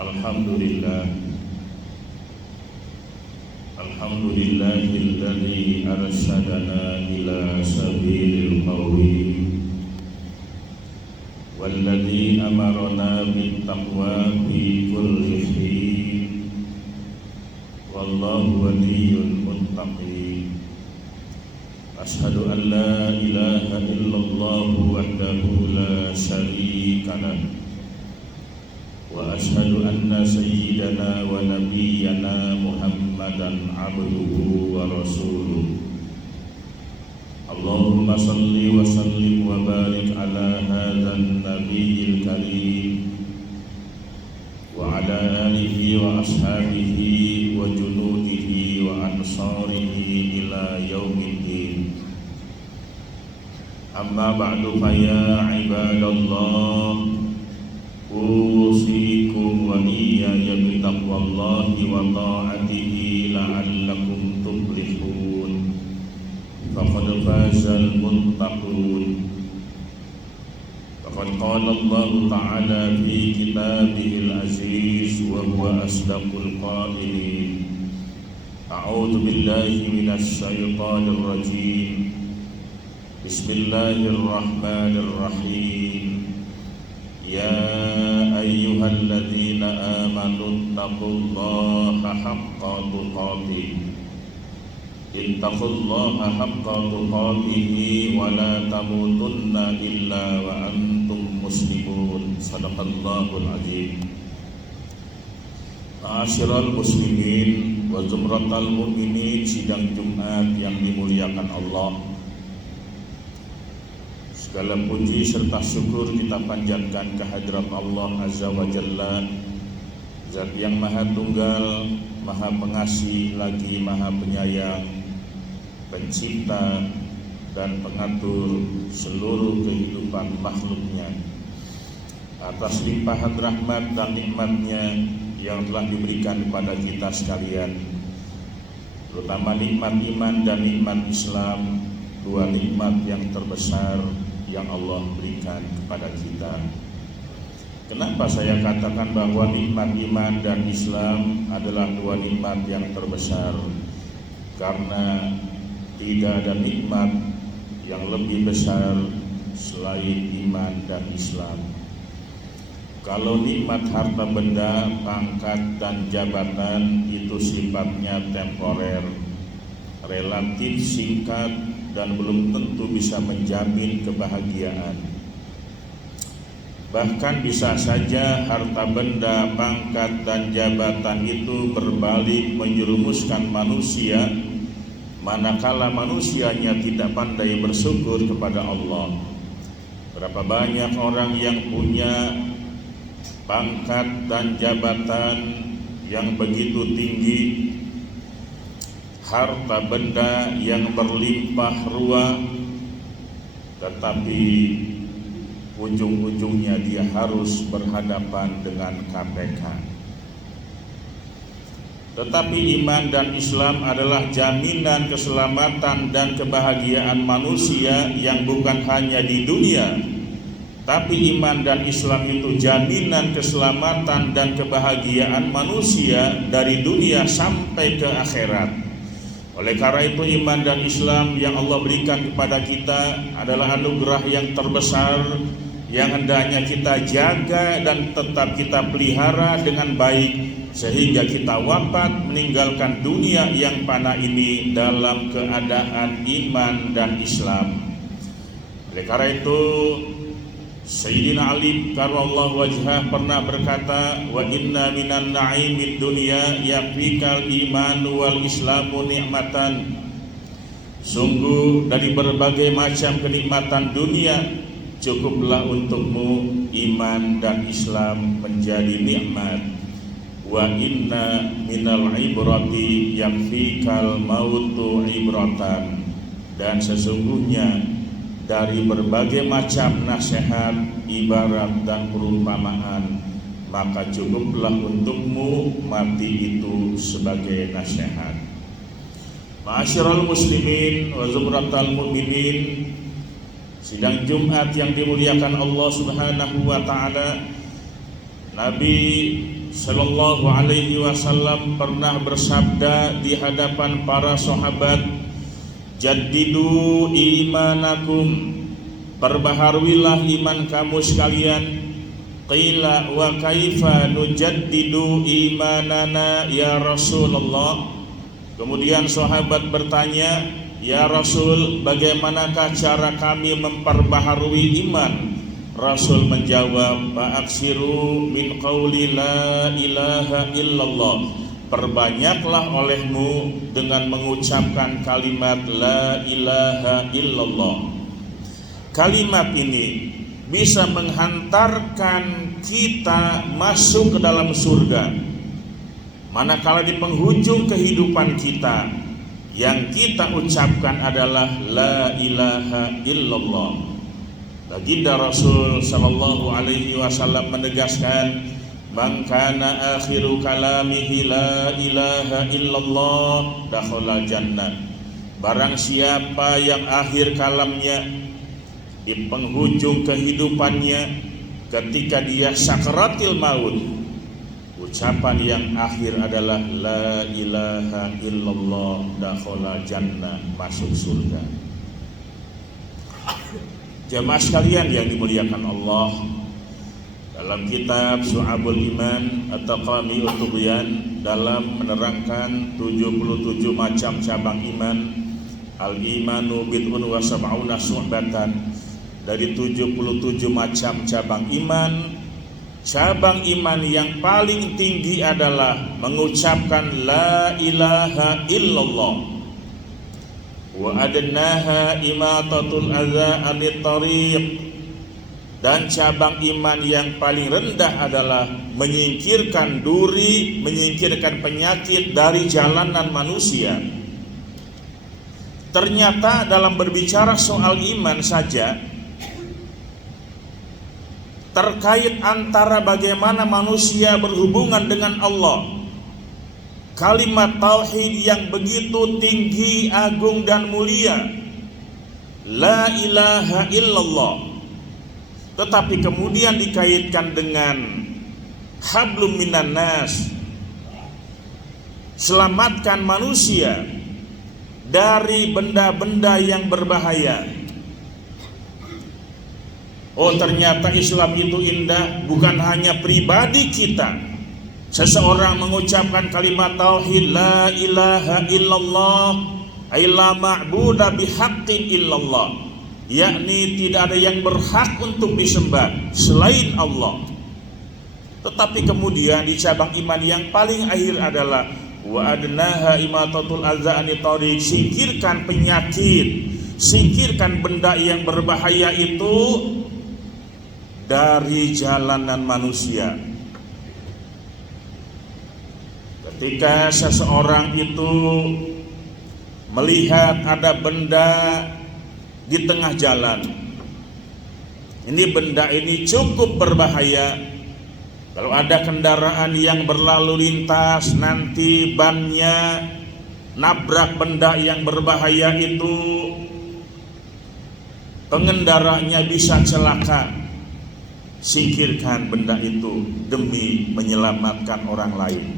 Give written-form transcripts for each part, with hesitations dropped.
Alhamdulillah, alhamdulillahilladzi arsyadana ila sabilil qawim walladzi amarana bittaqwa fi kulli hin wallahu waliyyul muttaqin. Ashhadu an la ilaha illallah wahdahu la syarika lahu wa ashhadu anna sayyidana wa nabiyyana Muhammadan abduhu wa rasuluh. Allahumma salli wa sallim wa barik ala hadzal nabiyil karim wa ala alihi wa ashabihi wa junudihi wa ansarihi ila yaumiddin. Amma ba'du, fa ya ibadallah, usikum wa iyaya bitaqwallahi wa ta'atihi la'allakum tuflihun. Faqad fazal muttaqun. Faqad qala Allah ta'ala fi kitabihil aziz wa huwa asdaqul qailin. A'udzu billahi minasy syaithanir rajim. Bismillahirrahmanirrahim. Ya ayyuhalladzina amanu taqullaha haqqa tuqatih. Ittaqullaha haqqa tuqatih wa la tamutunna illa wa antum muslimun. Shadaqallahul azim. Ma'asyiral muslimin wa zumratal mu'minin, sidang Jumat yang dimuliakan Allah. Segala puji serta syukur kita panjatkan kehadirat Allah Azza wa Jalla, Zat yang Maha Tunggal, Maha Pengasih lagi Maha Penyayang, Pencipta dan Pengatur seluruh kehidupan makhluknya. Atas limpahan rahmat dan nikmatnya yang telah diberikan kepada kita sekalian, terutama nikmat iman dan nikmat Islam, dua nikmat yang terbesar yang Allah berikan kepada kita. Kenapa saya katakan bahwa nikmat iman dan Islam adalah dua nikmat yang terbesar? Karena tidak ada nikmat yang lebih besar selain iman dan Islam. Kalau nikmat harta benda, pangkat dan jabatan itu sifatnya temporer, relatif singkat, dan belum tentu bisa menjamin kebahagiaan. Bahkan bisa saja harta benda, pangkat dan jabatan itu berbalik menjerumuskan manusia manakala manusianya tidak pandai bersyukur kepada Allah. Berapa banyak orang yang punya pangkat dan jabatan yang begitu tinggi, harta benda yang berlimpah ruah, tetapi ujung-ujungnya dia harus berhadapan dengan KPK. Tetapi iman dan Islam adalah jaminan keselamatan dan kebahagiaan manusia yang bukan hanya di dunia, tapi iman dan Islam itu jaminan keselamatan dan kebahagiaan manusia dari dunia sampai ke akhirat. Oleh karena itu iman dan Islam yang Allah berikan kepada kita adalah anugerah yang terbesar yang hendaknya kita jaga dan tetap kita pelihara dengan baik sehingga kita wafat meninggalkan dunia yang fana ini dalam keadaan iman dan Islam. Oleh karena itu Sayyidina Ali karramallahu wajhah pernah berkata, wa inna minan na'imid dunya yakfikal iman wal islamu ni'matan. Sungguh dari berbagai macam kenikmatan dunia cukuplah untukmu iman dan Islam menjadi nikmat. Wa inna minal ibrati yakfikal mautu ibratan. Dan sesungguhnya dari berbagai macam nasihat, ibarat dan perumpamaan, maka cukuplah untukmu mati itu sebagai nasihat. Ma'asyiral muslimin wa zumratal mu'minin, sidang Jumat yang dimuliakan Allah Subhanahu wa taala, Nabi Sallallahu alaihi wasallam pernah bersabda di hadapan para sahabat, "Jaddidu imanakum, perbaharuilah iman kamu sekalian." Qila wa kaifa nujaddidu imanana ya Rasulullah. Kemudian sahabat bertanya, "Ya Rasul, bagaimanakah cara kami memperbaharui iman?" Rasul menjawab, "Fa'aksiru min qauli la ilaha illallah." Perbanyaklah olehmu dengan mengucapkan kalimat la ilaha illallah. Kalimat ini bisa menghantarkan kita masuk ke dalam surga. Manakala di penghujung kehidupan kita yang kita ucapkan adalah la ilaha illallah. Baginda Rasul sallallahu alaihi wasallam menegaskan, "Man kana akhiru kalamihi la ilaha illallah dakhala jannah." Barang siapa yang akhir kalamnya di penghujung kehidupannya ketika dia sakaratil maut, ucapan yang akhir adalah la ilaha illallah dakhala jannah, masuk surga. Jamaah sekalian yang dimuliakan Allah, dalam kitab Syu'abul Iman atau Qami'ut Tughyan dalam menerangkan 77 macam cabang iman, al-imanu bid'un wa sab'una syu'batan, dari 77 macam cabang iman yang paling tinggi adalah mengucapkan la ilaha illallah. Wa adnaha imatatul adza anit tariq, dan cabang iman yang paling rendah adalah menyingkirkan duri, menyingkirkan penyakit dari jalanan manusia. Ternyata dalam berbicara soal iman saja, terkait antara bagaimana manusia berhubungan dengan Allah, kalimat tauhid yang begitu tinggi, agung dan mulia, la ilaha illallah, tetapi kemudian dikaitkan dengan hablum minan nas, selamatkan manusia dari benda-benda yang berbahaya. Oh, ternyata Islam itu indah, bukan hanya pribadi kita. Seseorang mengucapkan kalimat tauhid la ilaha illallah, ay la ma'budu bihaqqin illallah, yakni tidak ada yang berhak untuk disembah selain Allah. Tetapi kemudian di cabang iman yang paling akhir adalah wa adnaha imatatul adza anit tariq, singkirkan penyakit, singkirkan benda yang berbahaya itu dari jalanan manusia. Ketika seseorang itu melihat ada benda di tengah jalan, ini benda ini cukup berbahaya. Kalau ada kendaraan yang berlalu lintas, nanti bannya nabrak benda yang berbahaya itu, pengendaranya bisa celaka. Singkirkan benda itu demi menyelamatkan orang lain.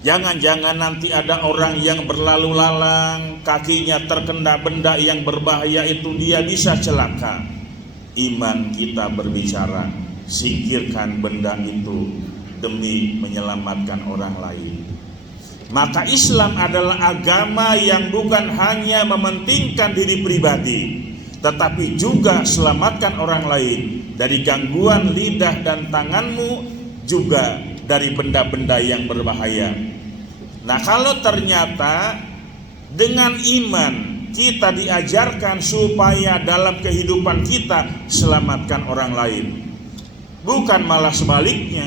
Jangan-jangan nanti ada orang yang berlalu lalang, kakinya terkena benda yang berbahaya itu, dia bisa celaka. Iman kita berbicara, singkirkan benda itu demi menyelamatkan orang lain. Maka Islam adalah agama yang bukan hanya mementingkan diri pribadi, tetapi juga selamatkan orang lain dari gangguan lidah dan tanganmu, juga dari benda-benda yang berbahaya. Nah, kalau ternyata dengan iman kita diajarkan supaya dalam kehidupan kita selamatkan orang lain, bukan malah sebaliknya.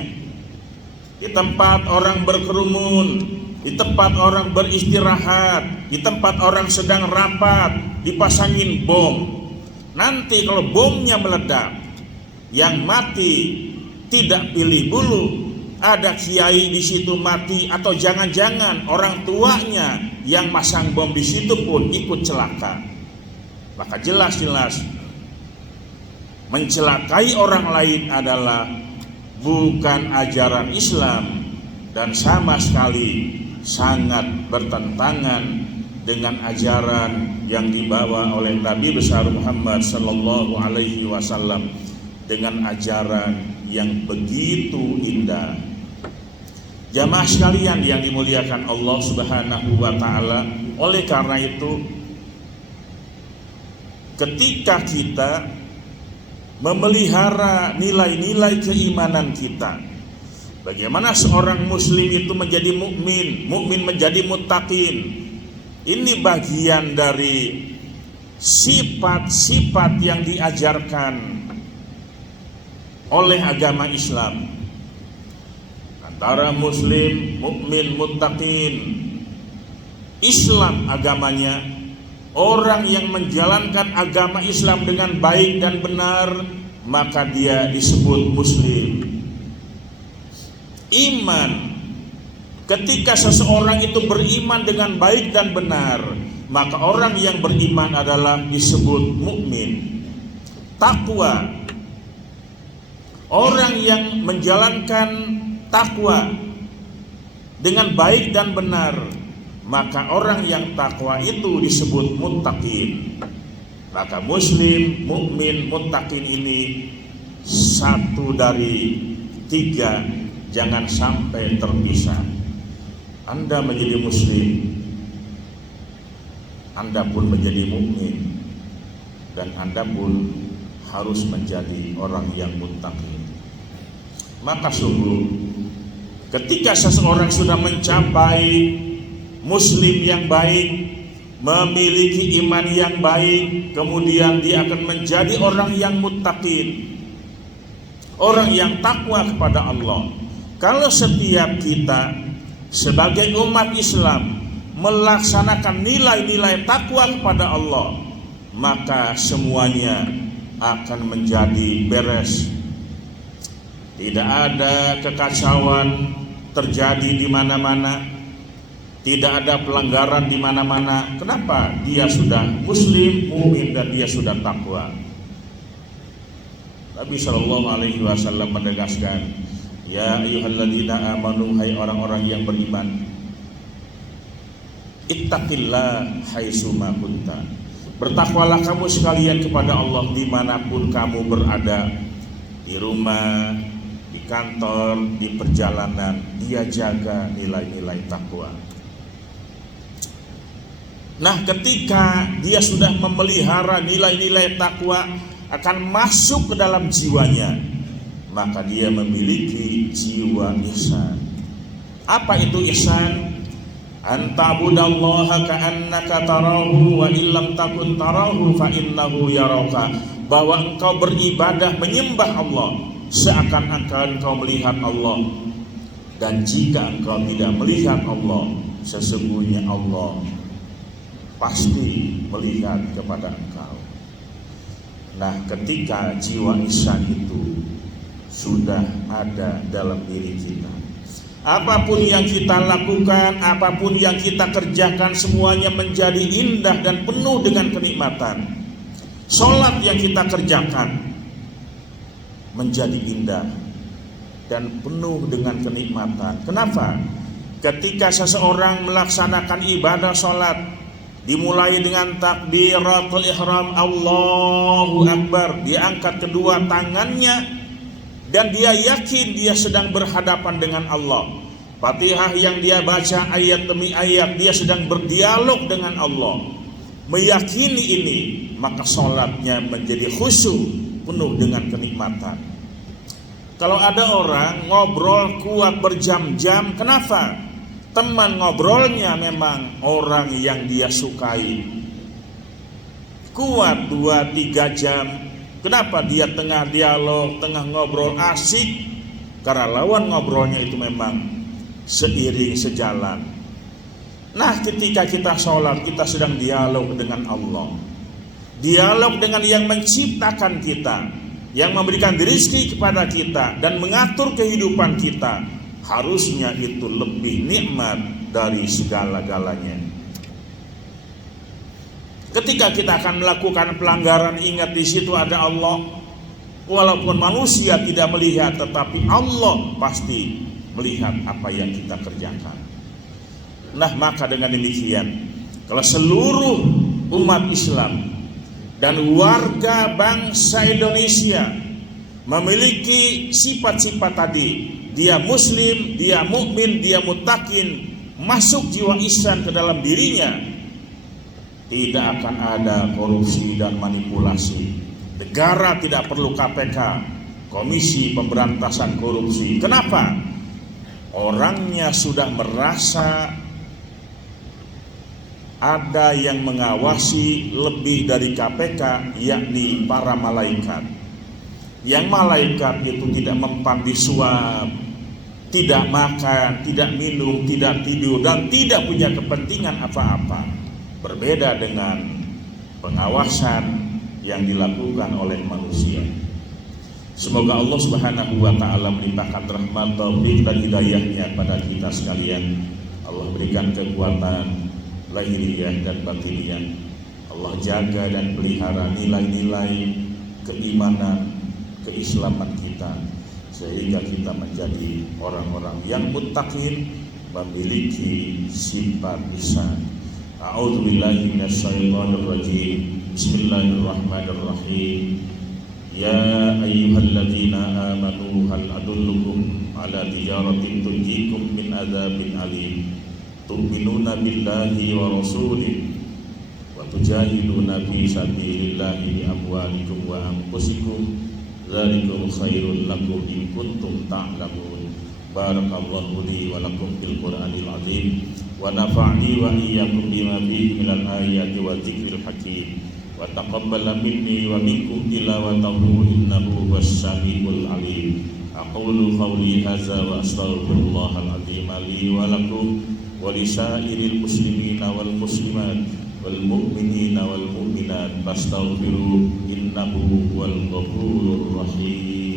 Di tempat orang berkerumun, di tempat orang beristirahat, di tempat orang sedang rapat, dipasangin bom. Nanti kalau bomnya meledak, yang mati tidak pilih bulu, ada kiai di situ mati, atau jangan-jangan orang tuanya yang masang bom di situ pun ikut celaka. Maka jelas-jelas mencelakai orang lain adalah bukan ajaran Islam dan sama sekali sangat bertentangan dengan ajaran yang dibawa oleh Nabi besar Muhammad sallallahu alaihi wasallam, dengan ajaran yang begitu indah. Jamaah sekalian yang dimuliakan Allah Subhanahu wa taala, oleh karena itu ketika kita memelihara nilai-nilai keimanan kita, bagaimana seorang muslim itu menjadi mukmin, mukmin menjadi muttaqin. Ini bagian dari sifat-sifat yang diajarkan oleh agama Islam. Antara muslim, mukmin, muttaqin, Islam agamanya, orang yang menjalankan agama Islam dengan baik dan benar, maka dia disebut muslim. Iman, ketika seseorang itu beriman dengan baik dan benar, maka orang yang beriman adalah disebut mukmin. Takwa, orang yang menjalankan takwa dengan baik dan benar, maka orang yang takwa itu disebut muttaqin. Maka muslim, mukmin, muttaqin ini satu dari tiga, jangan sampai terpisah. Anda menjadi muslim, Anda pun menjadi mukmin, dan Anda pun harus menjadi orang yang muttaqin. Maka sungguh ketika seseorang sudah mencapai muslim yang baik, memiliki iman yang baik, kemudian dia akan menjadi orang yang muttaqin, orang yang takwa kepada Allah. Kalau setiap kita sebagai umat Islam melaksanakan nilai-nilai takwa kepada Allah, maka semuanya akan menjadi beres. Tidak ada kekacauan terjadi di mana-mana, tidak ada pelanggaran di mana-mana. Kenapa? Dia sudah muslim, mukmin, dan dia sudah takwa. Nabi sallallahu alaihi wasallam menegaskan, ya ayyuhalladzina amanu, hai orang-orang yang beriman, ittaqillah haitsuma kunta. Bertakwalah kamu sekalian kepada Allah dimanapun kamu berada, di rumah, di kantor, di perjalanan. Dia jaga nilai-nilai takwa. Nah, ketika dia sudah memelihara nilai-nilai takwa akan masuk ke dalam jiwanya, maka dia memiliki jiwa ihsan. Apa itu ihsan? Anta'budallaha ka'annaka tarahu wa illam takun tarahu fa innahu yaraka. Bahwa engkau beribadah menyembah Allah seakan-akan engkau melihat Allah, dan jika engkau tidak melihat Allah, sesungguhnya Allah pasti melihat kepada engkau. Nah, ketika jiwa ihsan itu sudah ada dalam diri kita, apapun yang kita lakukan, apapun yang kita kerjakan, semuanya menjadi indah dan penuh dengan kenikmatan. Sholat yang kita kerjakan menjadi indah dan penuh dengan kenikmatan. Kenapa? Ketika seseorang melaksanakan ibadah sholat, dimulai dengan takbiratul ihram, Allahu Akbar, dia angkat kedua tangannya dan dia yakin dia sedang berhadapan dengan Allah. Fatihah yang dia baca ayat demi ayat, dia sedang berdialog dengan Allah. Meyakini ini, maka sholatnya menjadi khusyuk, penuh dengan kenikmatan. Kalau ada orang ngobrol kuat berjam-jam, kenapa? Teman ngobrolnya memang orang yang dia sukai, kuat 2-3 jam. Kenapa? Dia tengah dialog, tengah ngobrol asik, karena lawan ngobrolnya itu memang seiring sejalan. Nah, ketika kita sholat, kita sedang dialog dengan Allah, dialog dengan yang menciptakan kita, yang memberikan rezeki kepada kita dan mengatur kehidupan kita. Harusnya itu lebih nikmat dari segala-galanya. Ketika kita akan melakukan pelanggaran, ingat di situ ada Allah. Walaupun manusia tidak melihat, tetapi Allah pasti melihat apa yang kita kerjakan. Nah, maka dengan demikian, kalau seluruh umat Islam dan warga bangsa Indonesia memiliki sifat-sifat tadi, dia muslim, dia mukmin, dia muttaqin, masuk jiwa ihsan ke dalam dirinya, tidak akan ada korupsi dan manipulasi. Negara tidak perlu KPK, Komisi Pemberantasan Korupsi. Kenapa? Orangnya sudah merasa ada yang mengawasi lebih dari KPK, yakni para malaikat. Yang malaikat itu tidak mempan disuap, tidak makan, tidak minum, tidak tidur, dan tidak punya kepentingan apa-apa. Berbeda dengan pengawasan yang dilakukan oleh manusia. Semoga Allah Subhanahu wa taala melimpahkan rahmat, taufik dan hidayahnya pada kita sekalian. Allah berikan kekuatan lahiriah dan batiniah. Allah jaga dan pelihara nilai-nilai keimanan, keislaman kita, sehingga kita menjadi orang-orang yang muttaqin, memiliki sifat ihsan. A'udzubillahi minasyaitonir rajim. Bismillahirrahmanirrahim. Ya ayyuhalladzina amanu hal adullukum ala tijaratin tunjikum min adzabin alim. Tu'minuna billahi wa rasulih wa tujahiduna fi sabilillahi bi amwalikum wa anfusikum. Dzalikum khairul lakum in kuntum ta'lamun. Barakallahu li wa lakum fil Qur'anil azim wa nafa'ni wa iyyakum bima fihi minal ayati wa dzikril hakim. Wa taqabbala minni wa minkum tilawatahu innahu was-sami'ul alim. Aqulu qawli hadza wa astaghfirullahal azim li wa lakum wa lisairil muslimina wal muslimat wal mu'minina wal mu'minat fastaghfiru innahu huwal ghafurur rahim.